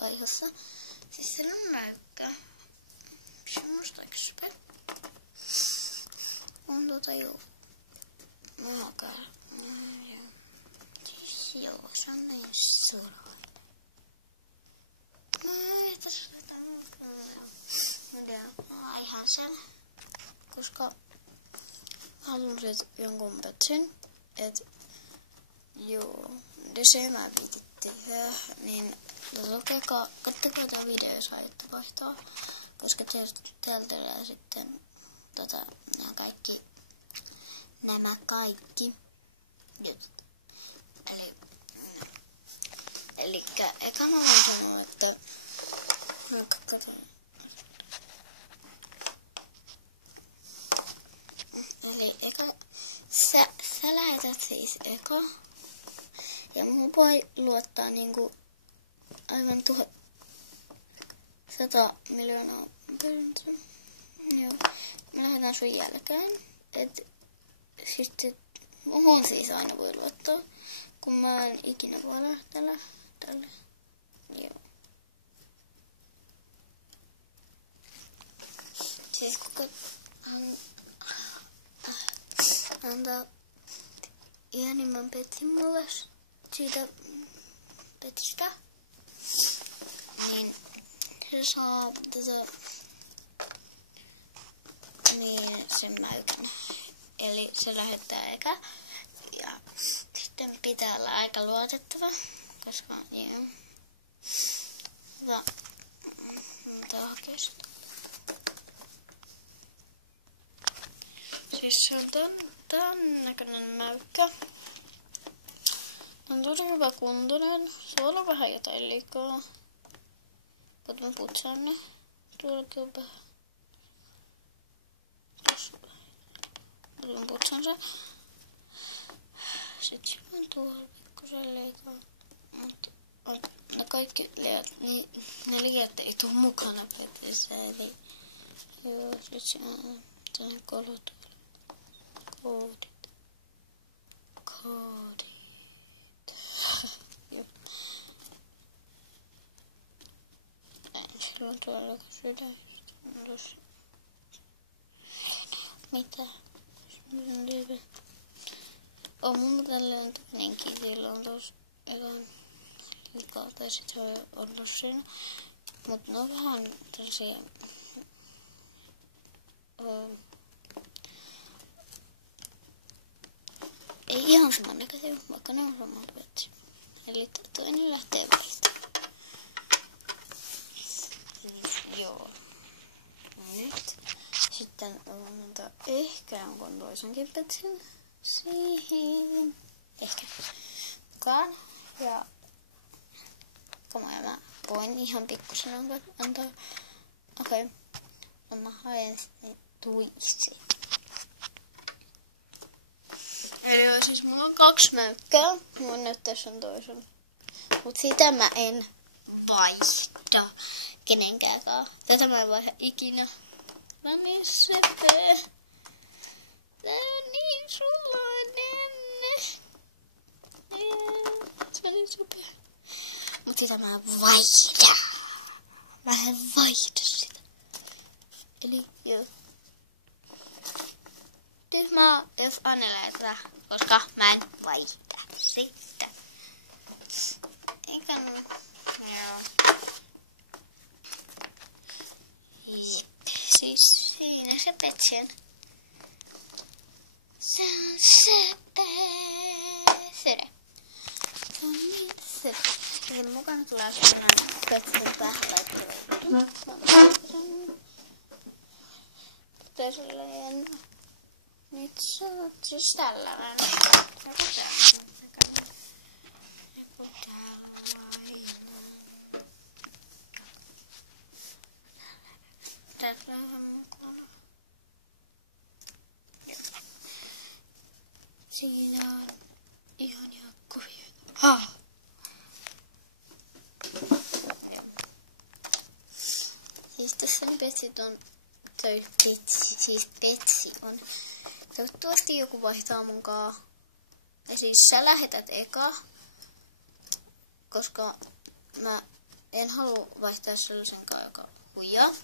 vaiheessa. Siis se on näykkää. Semmoista yksipä. On joo. Mahakää. Siis joo, se on niin suraa. Ei tässä jotain muuta. Ihan sen. Koska halusit jonkun petsin. Et joo. Se mä piti tehdä. Niin katsokaa tää video, jos aiotte vaihtaa. Koska täältä tulee sitten nämä kaikki jutut. Elikkä eka mä voin sanoa, että eli eka sä lähetät siis eka ja mun voi luottaa niinku aivan 100 miljoonaa perintö. Joo. Mä lähetän sun jälkeen. Et sitten muhun siis aina voi luottaa, kun mä en ikinä valehtele tälle. Joo. Siis kun antaa ihanimman petsin mulle siitä petistä, niin se saa niin sen mäykän. Eli se lähettää eka. Ja sitten pitää olla aika luotettava, koska joo. Tää hakee sitä. Siis se on tän näköinen mäykkä. On tosi hyvä kuntoinen. Se on vähän jotain liikaa. Mutta mä putsaan ne. Tuollakin on vähän. Mä putsaan se. Sitten se on tuolla pikkusen liikaa. Mutta ne kaikki liat, niin ne liat ei tuu mukana petissä. Eli joo, sit se on tällainen kolo tuolla. Koodit. Sillä on tuolla sydän. Mitä? On mulla tällainen toinenkin. Sillä on tuossa ekan liikaa. Tai sit se on ollut siinä. Mut ne on vähän tällaisia ei ihan saman näköisiä, vaikka ne on saman petsi. Eli toinen lähtee välistä. Joo. Nyt. Sitten on ehkä jonkun toisenkin petsin siihen. Ehkä mukaan. Ja mä voin ihan pikkusen antaa. Okei. Mä haen sitten tuiksi. Eli siis mulla on 2 näykkää. Mulla nyt tässä on toisen. Mut sitä mä en vaihda kenenkään. Tätä mä en vaihda ikinä. Mä niin söpöö. Tää on niin sulainen. Se on niin söpöö. Mut sitä mä en vaihda. Mä en vaihda sitä. Eli joo. Tyhmää, jos Anne lähettää, koska mä en vaihda sitä. Eikä joo. Jep. Siis siinä se petsen. Se on söpö. Söde. Se on niin söpö. Sen mukana tulee sellainen petsen päällä. Silleen. Nyt se on siis tällainen. Tällä on mukana. Siinä on ihania kuvia. Siis tässä petsit on petsi on. Toivottavasti joku vaihtaa munkaan. Ja siis sä lähetät eka. Koska mä en halua vaihtaa sellaisenkaan, joka huijaa.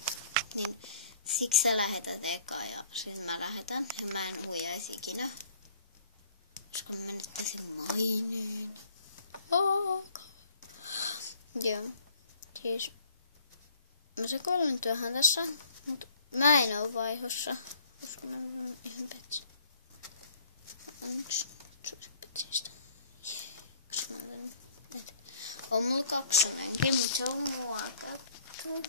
Niin siksi sä lähetät ekaa ja sit mä lähetän. Ja mä en huijaisi ikinä. Koska mä menettäisin maineen. Joo. Siis mä sekoilen työhön tässä, mutta mä en oo vaihossa. Koska mä oon ihan petsi. Onks suosipetsiistä? Koska mä oon nyt. On mulla kaksonenkin, mutta se on muokattu.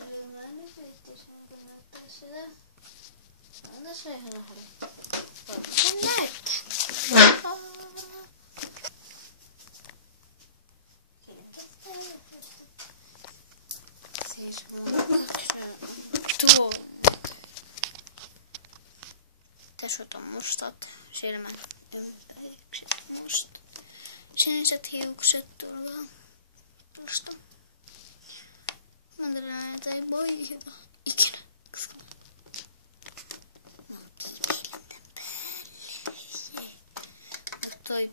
Eli mä nyt ehtisin näyttää sitä. On tässä ihan lähellä. Voiko sen näyttää? Siis mulla on tuo. Tässä on mustat silmän ympäykset, mustat siniset hiukset tuolla tuosta. Mä tiedän, että ei voi hyvä ikinä. Mä oon piiletten päälle. Toi